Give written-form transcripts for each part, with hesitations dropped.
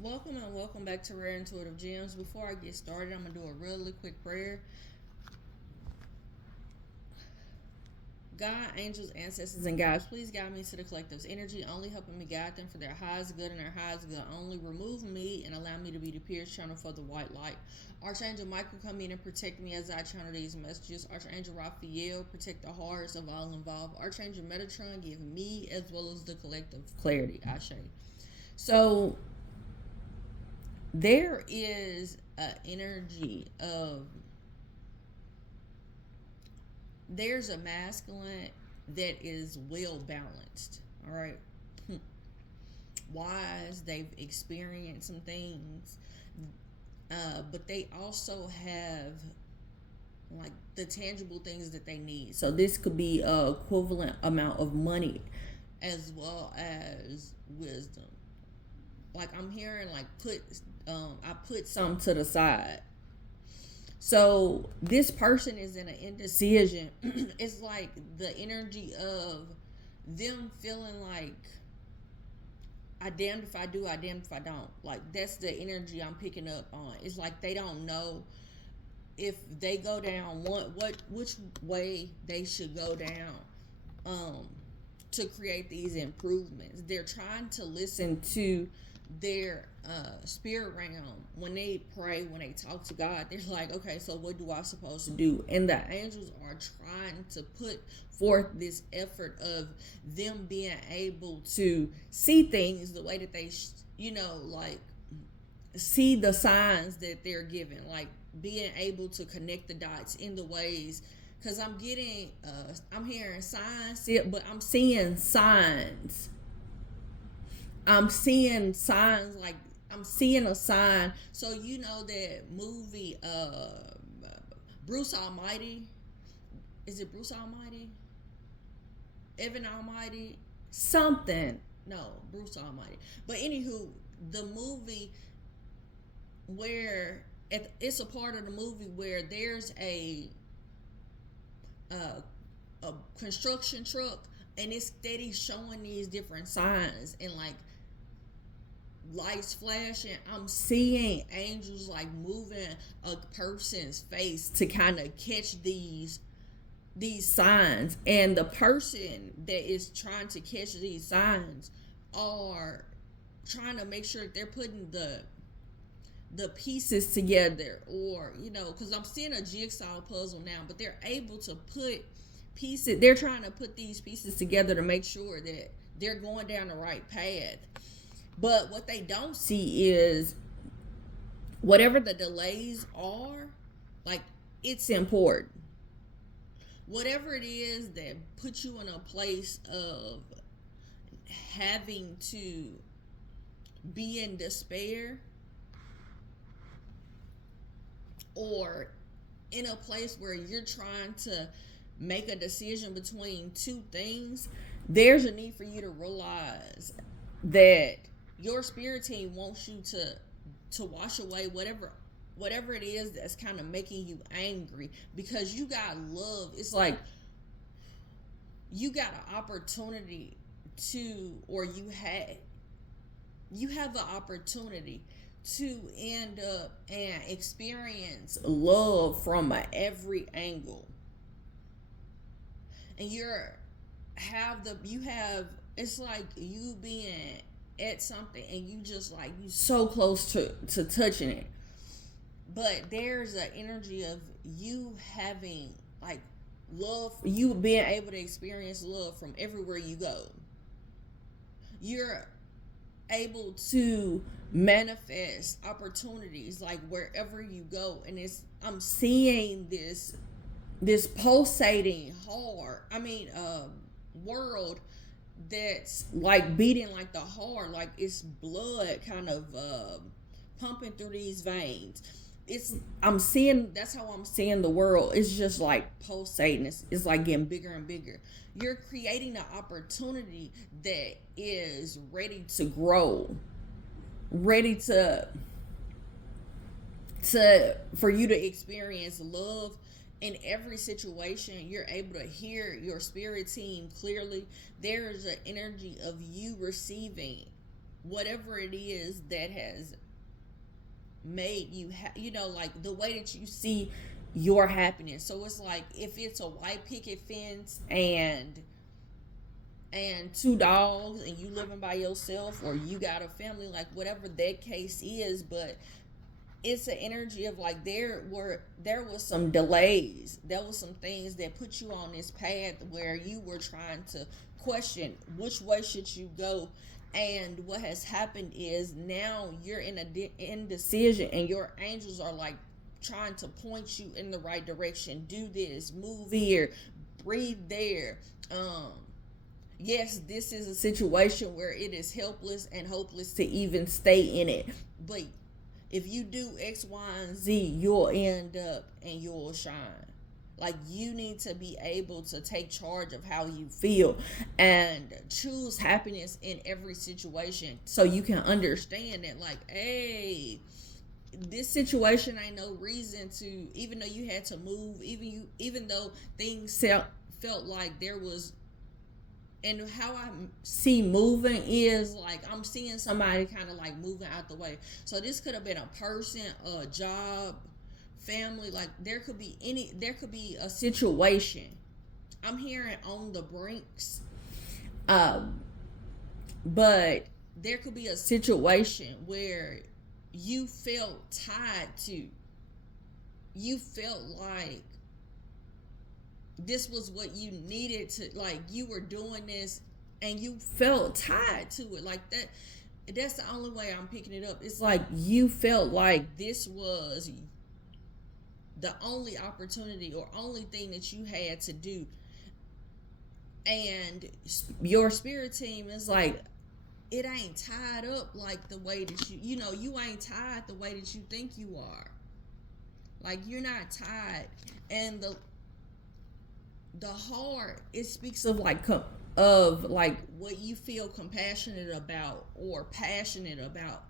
Welcome and welcome back to Rare Intuitive Gems. Before I get started, I'm going to do a really quick prayer. God, angels, ancestors, and guides, please guide me to the collective's energy, only helping me guide them for their highest good and their highest good only. Remove me and allow me to be the pierced channel for the white light. Archangel Michael, come in and protect me as I channel these messages. Archangel Raphael, protect the hearts of all involved. Archangel Metatron, give me as well as the collective clarity. Ashe. So, there is an energy of there's a masculine that is well balanced, all right, wise, they've experienced some things, but they also have like the tangible things that they need. So this could be a equivalent amount of money as well as wisdom. Like I'm hearing like I put some to the side. So this person is in an indecision. It's like the energy of them feeling like I damned if I do, I damned if I don't. Like that's the energy I'm picking up on. It's like they don't know if they go down which way they should go down um to create these improvements. They're trying to listen to their spirit realm when they pray, when they talk to God. They're like, okay, so what do I supposed to do? And the angels are trying to put forth this effort of them being able to see things the way that they like see the signs that they're given, like being able to connect the dots in the ways, because I'm getting I'm hearing signs, but I'm seeing signs. I'm seeing signs, like I'm seeing a sign. So you know that movie Bruce Almighty, is it Bruce Almighty, Evan Almighty, something, no, Bruce Almighty, but anywho, the movie where it's a part of the movie where there's uh, a construction truck, and it's steady showing these different signs and like lights flashing. I'm seeing angels like moving a person's face to kind of catch these signs, and the person that is trying to catch these signs are trying to make sure that they're putting the pieces together, or because I'm seeing a jigsaw puzzle now, but they're able to put pieces, they're trying to put these pieces together to make sure that they're going down the right path. But what they don't see is whatever the delays are, like, it's important. Whatever it is that puts you in a place of having to be in despair, or in a place where you're trying to make a decision between two things, there's a need for you to realize that your spirit team wants you to wash away whatever it is that's kind of making you angry, because you got love. It's like you got an opportunity to, or you have the opportunity to end up and experience love from every angle, and you have, it's like you being at something and you just like you so close to touching it, but there's an energy of you having like love, you being able to experience love from everywhere you go. You're able to manifest opportunities like wherever you go, and it's, I'm seeing this pulsating heart, world that's like beating like the heart, like it's blood kind of pumping through these veins. It's, I'm seeing, that's how I'm seeing the world. It's just like pulsating. It's like getting bigger and bigger. You're creating an opportunity that is ready to grow, ready to for you to experience love in every situation. You're able to hear your spirit team clearly. There is an energy of you receiving. whatever it is that has made you like the way that you see your happiness. So it's like if it's a white picket fence and two dogs and you living by yourself, or you got a family, like whatever that case is, but it's an energy of like there was some delays, there was some things that put you on this path where you were trying to question which way should you go. And what has happened is now you're in a indecision, and your angels are like trying to point you in the right direction. Do this, move here, breathe there. Yes, this is a situation where it is helpless and hopeless to even stay in it, but if you do X, Y, and Z, you'll end up and you'll shine. Like, you need to be able to take charge of how you feel and choose happiness in every situation, so you can understand that, like, hey, this situation ain't no reason to, even though you had to move, even though things felt like there was. And how I see moving is like I'm seeing somebody kind of like moving out the way. So this could have been a person, a job, family. Like there could be a situation. I'm hearing on the brinks, but there could be a situation where you felt tied to. You felt like this was what you needed to, like you were doing this and you felt tied to it like that. That's the only way I'm picking it up. It's like you felt like this was the only opportunity or only thing that you had to do, and your spirit team is like, it ain't tied up like the way that you ain't tied the way that you think you are. Like you're not tied. And the heart, it speaks of like what you feel compassionate about or passionate about.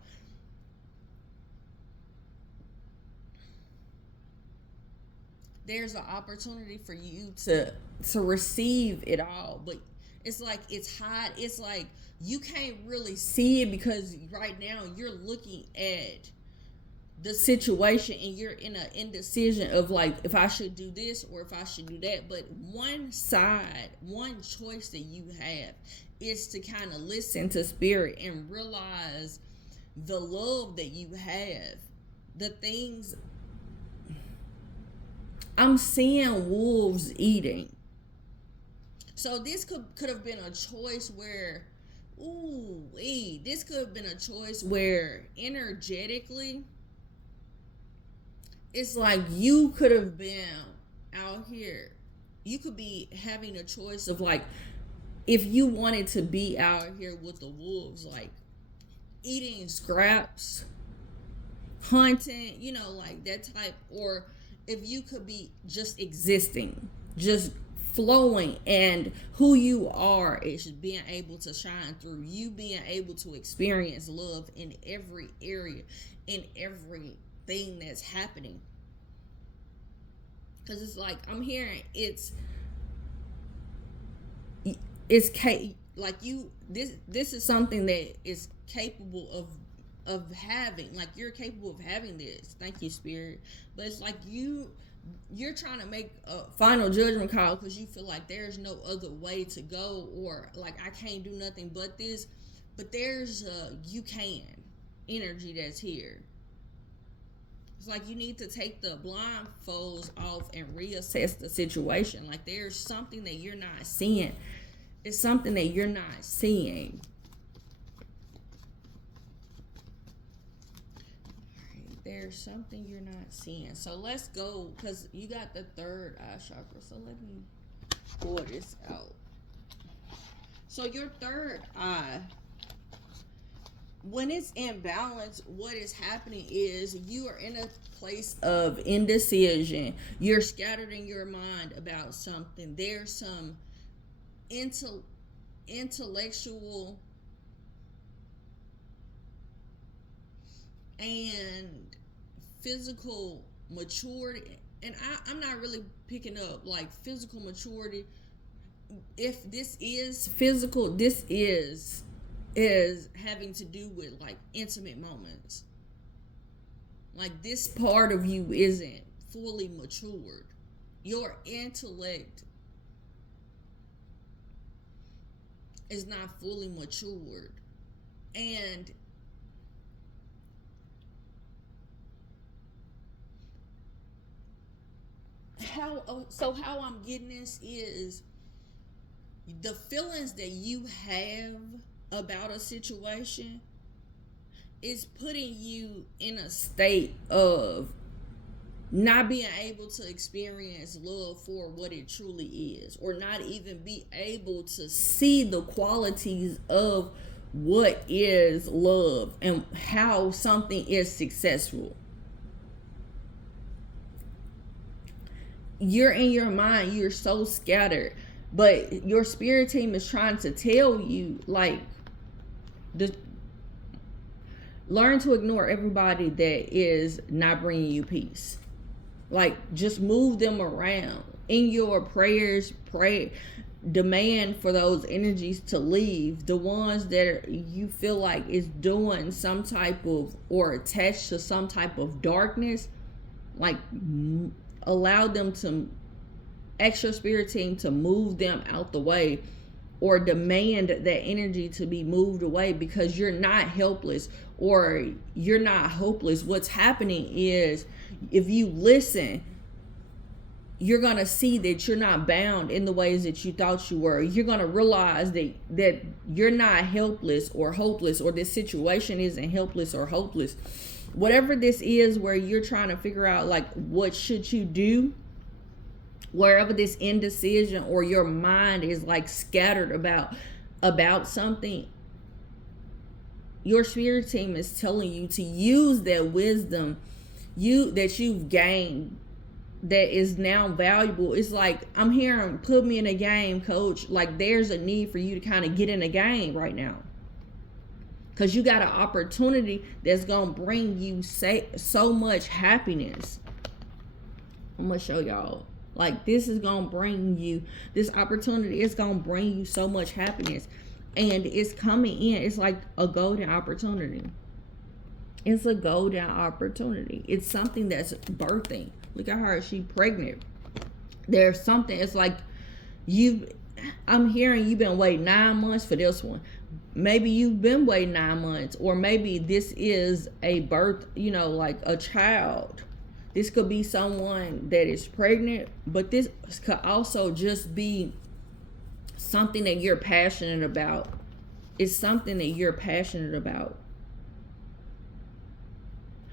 There's an opportunity for you to receive it all, but it's like it's hot. It's like you can't really see it because right now you're looking at the situation and you're in an indecision of like if I should do this or if I should do that. But one choice that you have is to kind of listen to spirit and realize the love that you have. The things I'm seeing, wolves eating. So this could have been a choice where this could have been a choice where energetically it's like you could have been out here. You could be having a choice of like, if you wanted to be out here with the wolves, like eating scraps, hunting, like that type, or if you could be just existing, just flowing, and who you are is being able to shine through. You being able to experience love in every area, in every thing that's happening. Because it's like I'm hearing it's like you this is something that is capable of having, like you're capable of having this. Thank you, spirit. But it's like you're trying to make a final judgment call because you feel like there's no other way to go, or like I can't do nothing but this. But there's you can energy that's here. It's like you need to take the blindfolds off and reassess the situation. Like there's something that you're not seeing. It's something that you're not seeing. Alright, there's something you're not seeing. So let's go, because you got the third eye chakra. So let me pour this out. So your third eye, when it's in balance, what is happening is you are in a place of indecision. You're scattered in your mind about something. There's some intellectual and physical maturity. And I'm not really picking up like physical maturity. If this is physical, this is is having to do with like intimate moments. Like this part of you isn't fully matured. Your intellect is not fully matured. And how I'm getting this is the feelings that you have about a situation is putting you in a state of not being able to experience love for what it truly is, or not even be able to see the qualities of what is love and how something is successful. You're in your mind, you're so scattered, but your spirit team is trying to tell you, like, the learn to ignore everybody that is not bringing you peace. Like, just move them around in your prayers. Pray, demand for those energies to leave. The ones that you feel like is doing some type of, or attached to some type of darkness, like, allow them to, extra spirit team to move them out the way, or demand that energy to be moved away, because you're not helpless or you're not hopeless. What's happening is, if you listen, you're going to see that you're not bound in the ways that you thought you were. You're going to realize that you're not helpless or hopeless, or this situation isn't helpless or hopeless. Whatever this is, where you're trying to figure out, like, what should you do, wherever this indecision or your mind is like scattered about something, your spirit team is telling you to use that wisdom that you've gained, that is now valuable. It's like, I'm hearing, put me in a game, coach. Like, there's a need for you to kind of get in a game right now, because you got an opportunity that's gonna bring you so much happiness. I'm gonna show y'all. Like, this is gonna bring you, this opportunity is gonna bring you so much happiness, and it's coming in. It's like a golden opportunity. It's a golden opportunity. It's something that's birthing. Look at her, she's pregnant. There's something, it's like I'm hearing you've been waiting 9 months for this one. Maybe you've been waiting 9 months, or maybe this is a birth, like a child. This could be someone that is pregnant, but this could also just be something that you're passionate about. It's something that you're passionate about.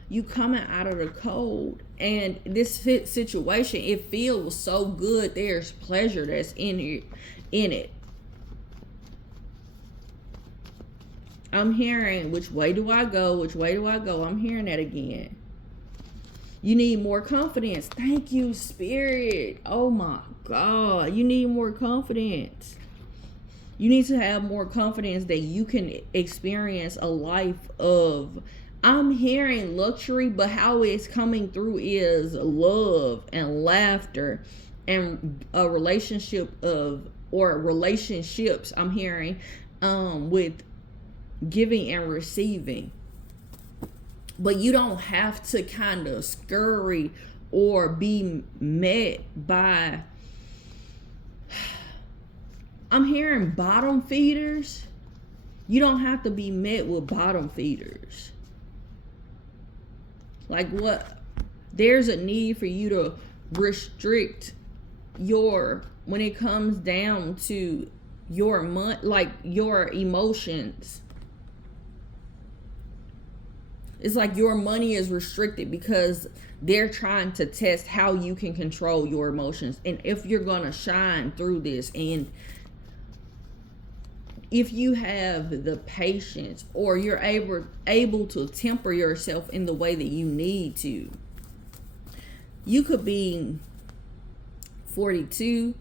You coming out of the cold, and this situation, it feels so good. There's pleasure that's in it. I'm hearing, which way do I go? Which way do I go? I'm hearing that again. You need more confidence. Thank you, Spirit. Oh my God. You need more confidence. You need to have more confidence that you can experience a life of, I'm hearing luxury, but how it's coming through is love and laughter and a relationship or relationships, I'm hearing, with giving and receiving. But you don't have to kind of scurry or be met by, I'm hearing bottom feeders. You don't have to be met with bottom feeders. Like, what? There's a need for you to restrict when it comes down to your your emotions. It's like your money is restricted because they're trying to test how you can control your emotions, and if you're gonna shine through this, and if you have the patience, or you're able to temper yourself in the way that you need to. You could be 42,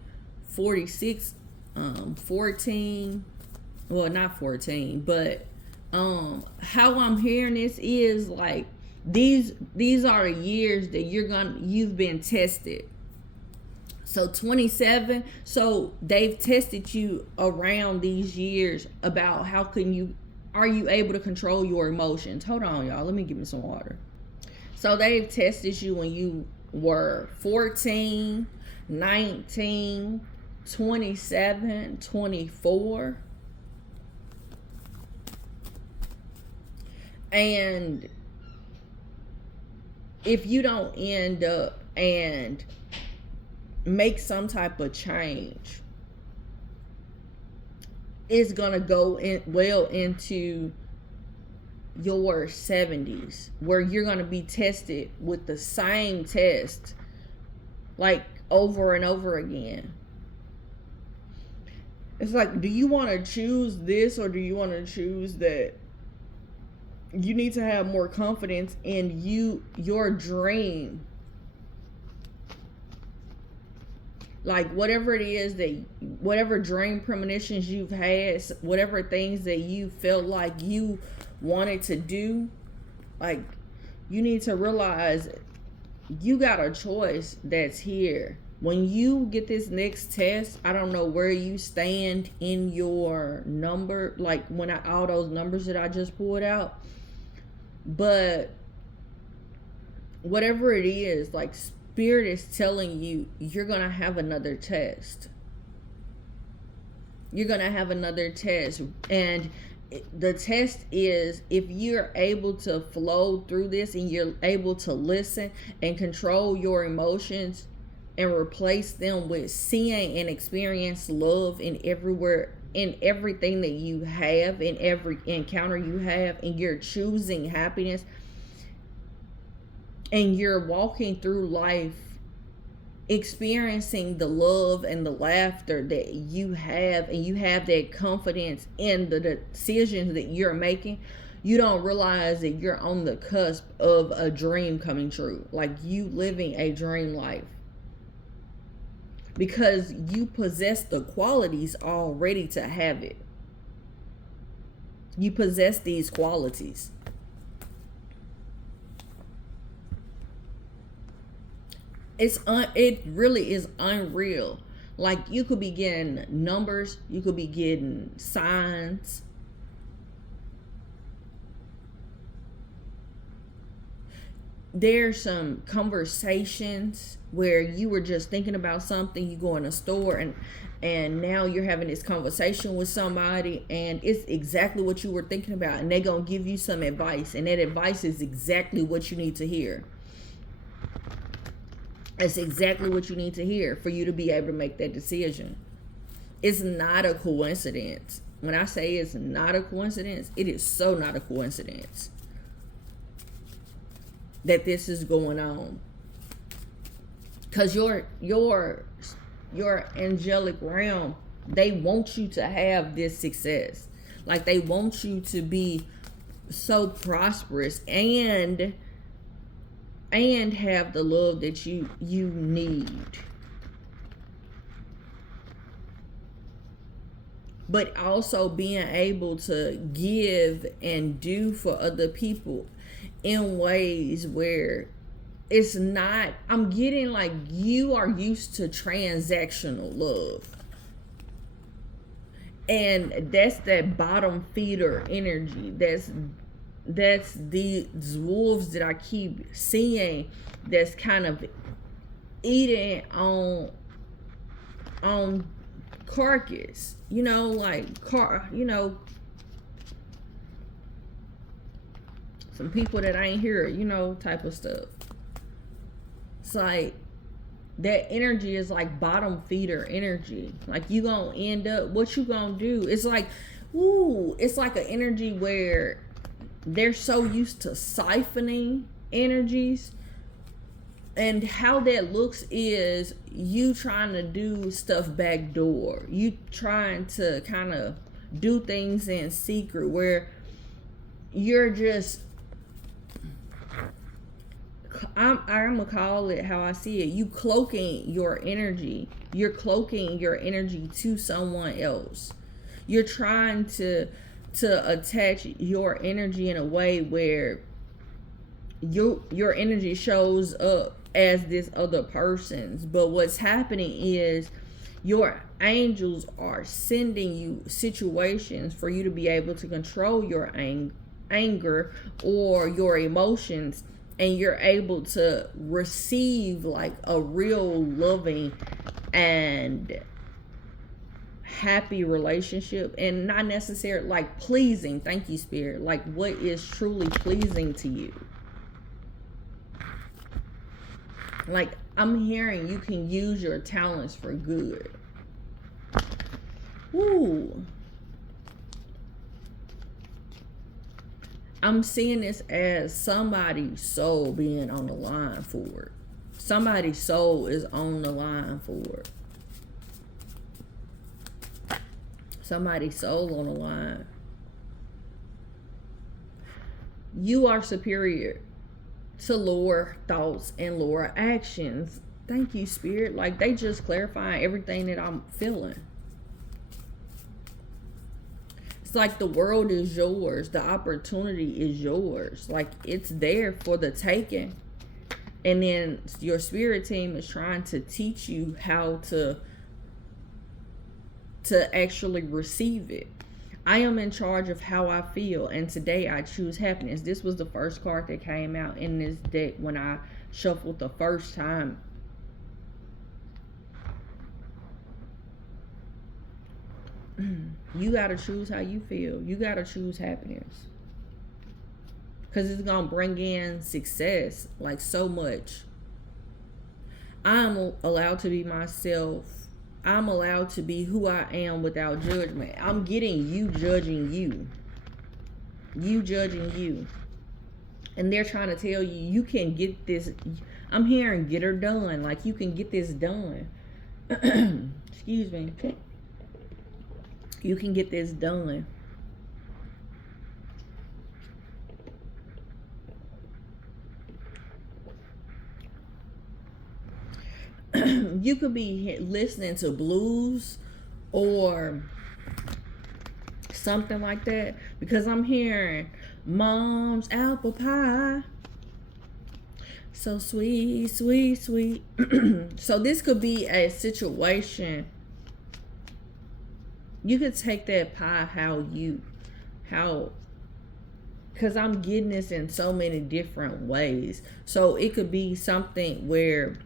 46, 14, well, not 14, but how I'm hearing this is like, these are the years that you've been tested. So 27, so they've tested you around these years about how can you are you able to control your emotions? Hold on, y'all. Let me give me some water. So they've tested you when you were 14, 19, 27, 24. And if you don't end up and make some type of change, it's gonna go in well into your 70s, where you're gonna be tested with the same test, like over and over again. It's like, do you want to choose this, or do you want to choose that? You need to have more confidence in your dream. Like whatever it is that, whatever dream premonitions you've had, whatever things that you felt like you wanted to do, like you need to realize you got a choice that's here. When you get this next test, I don't know where you stand in your number, like when all those numbers that I just pulled out, but whatever it is, like Spirit is telling you, you're gonna have another test. You're gonna have another test, and the test is if you're able to flow through this and you're able to listen and control your emotions and replace them with seeing and experience love in everywhere, in everything that you have, in every encounter you have, and you're choosing happiness, and you're walking through life experiencing the love and the laughter that you have, and you have that confidence in the decisions that you're making, you don't realize that you're on the cusp of a dream coming true, like you living a dream life, because you possess the qualities already to have it. You possess these qualities. It really is unreal. Like you could be getting numbers, you could be getting signs. There's some conversations where you were just thinking about something, you go in a store and now you're having this conversation with somebody and it's exactly what you were thinking about, and they're gonna give you some advice, and that advice is exactly what you need to hear. That's exactly what you need to hear for you to be able to make that decision. It's not a coincidence. When I say it's not a coincidence, it is so not a coincidence that this is going on. Because your angelic realm, they want you to have this success. Like they want you to be so prosperous and have the love that you need. But also being able to give and do for other people in ways where it's not, I'm getting like you are used to transactional love. And that's that bottom feeder energy. That's these wolves that I keep seeing that's kind of eating on carcass, like some people that ain't here, type of stuff. It's like that energy is like bottom feeder energy. Like you gonna end up, what you gonna do? It's like, it's like an energy where they're so used to siphoning energies, and how that looks is you trying to do stuff backdoor. You trying to kind of do things in secret, where you're just, I'm gonna call it how I see it. You cloaking your energy. You're cloaking your energy to someone else. You're trying to attach your energy in a way where your energy shows up as this other person's. But what's happening is Your angels are sending you situations for you to be able to control your anger or your emotions, and you're able to receive like a real loving and happy relationship, and not necessarily like pleasing. Thank you, Spirit. Like what is truly pleasing to you. Like I'm hearing you can use your talents for good. Ooh. I'm seeing this as somebody's soul being on the line for it. Somebody's soul is on the line for it. Somebody's soul on the line. You are superior to lower thoughts and lower actions. Thank you, Spirit. Like they just clarifying everything that I'm feeling. It's like the world is yours. The opportunity is yours. Like it's there for the taking. And then your spirit team is trying to teach you how to actually receive it. I am in charge of how I feel, and today I choose happiness. This was the first card that came out in this deck when I shuffled the first time. You got to choose how you feel. You got to choose happiness. Because it's going to bring in success, like so much. I'm allowed to be myself. I'm allowed to be who I am without judgment. I'm getting you judging you. You judging you. And they're trying to tell you, you can get this. I'm hearing get her done. Like you can get this done. Excuse me. You can get this done. You could be listening to blues or something like that, because I'm hearing mom's apple pie, so sweet, sweet, sweet. So this could be a situation. You could take that pie because I'm getting this in so many different ways. So it could be something where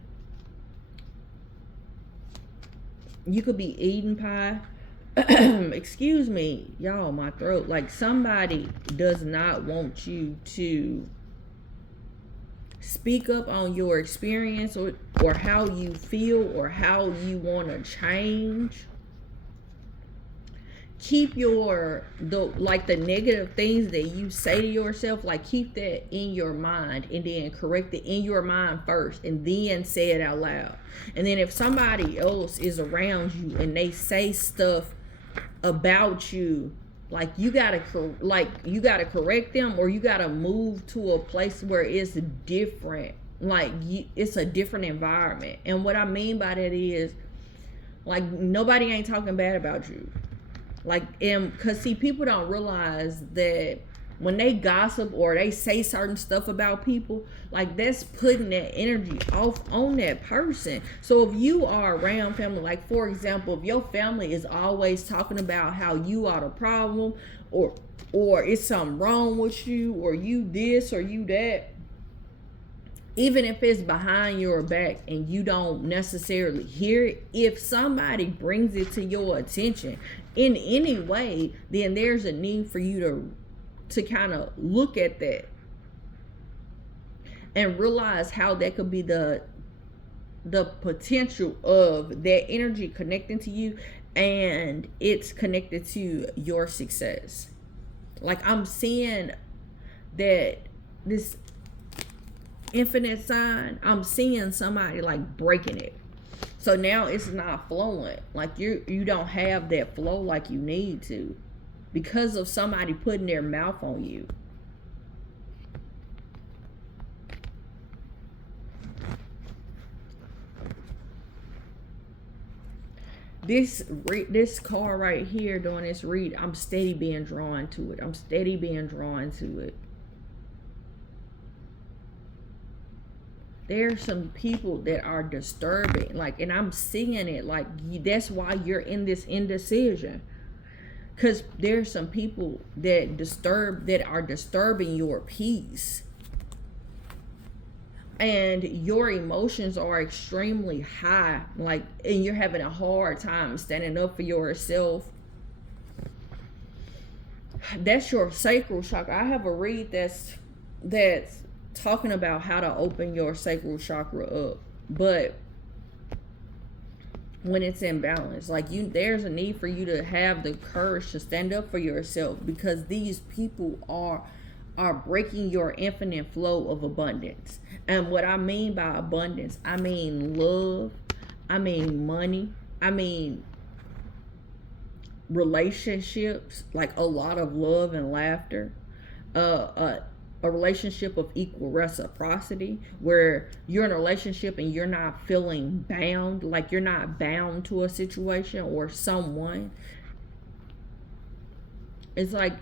you could be eating pie. Excuse me, y'all, my throat. Like somebody does not want you to speak up on your experience or how you feel or how you want to change. Keep the negative things that you say to yourself, like keep that in your mind and then correct it in your mind first and then say it out loud. And then if somebody else is around you and they say stuff about you, like you gotta correct them, or you gotta move to a place where it's different. Like it's a different environment. And what I mean by that is, like, nobody ain't talking bad about you. Like, because see, people don't realize that when they gossip or they say certain stuff about people, like that's putting that energy off on that person. So if you are around family, like for example, if your family is always talking about how you are the problem, or it's something wrong with you, or you this or you that, even if it's behind your back and you don't necessarily hear it, if somebody brings it to your attention in any way, then there's a need for you to kind of look at that and realize how that could be the potential of that energy connecting to you, and it's connected to your success. Like I'm seeing that this infinite sign, I'm seeing somebody like breaking it. So now it's not flowing. Like you don't have that flow like you need to because of somebody putting their mouth on you. This card right here during this read, I'm steady being drawn to it. I'm steady being drawn to it. There's some people that are disturbing, like, and I'm seeing it, like, that's why you're in this indecision, because there's some people that are disturbing your peace, and your emotions are extremely high, like, and you're having a hard time standing up for yourself. That's your sacral chakra. I have a read that's talking about how to open your sacral chakra up, but when it's imbalanced, like, there's a need for you to have the courage to stand up for yourself, because these people are breaking your infinite flow of abundance. And what I mean by abundance, I mean love, I mean money, I mean relationships, like a lot of love and laughter, a relationship of equal reciprocity, where you're in a relationship and you're not feeling bound, like you're not bound to a situation or someone. It's like,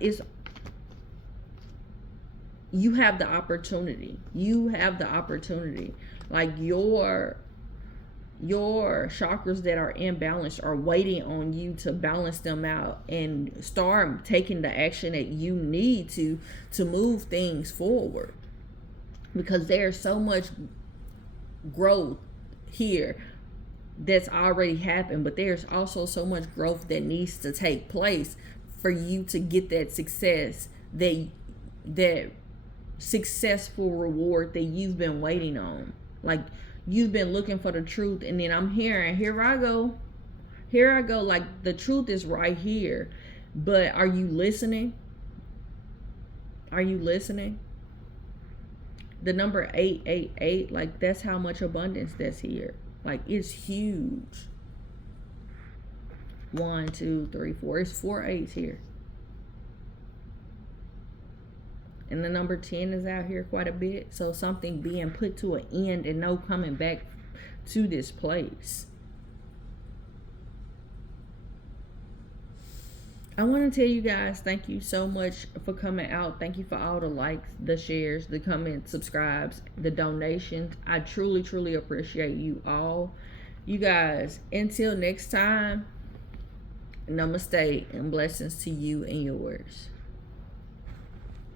you have the opportunity. Like, your chakras that are imbalanced are waiting on you to balance them out and start taking the action that you need to move things forward, because there's so much growth here that's already happened, but there's also so much growth that needs to take place for you to get that success, that successful reward that you've been waiting on. Like, you've been looking for the truth, and then I'm hearing, here I go, like, the truth is right here. But are you listening? The number 888, like, that's how much abundance that's here. Like, it's huge. 1, 2, 3, 4. It's 4 8s here. And the number 10 is out here quite a bit. So something being put to an end and no coming back to this place. I want to tell you guys, thank you so much for coming out. Thank you for all the likes, the shares, the comments, subscribes, the donations. I truly, truly appreciate you all. You guys, until next time, namaste and blessings to you and yours.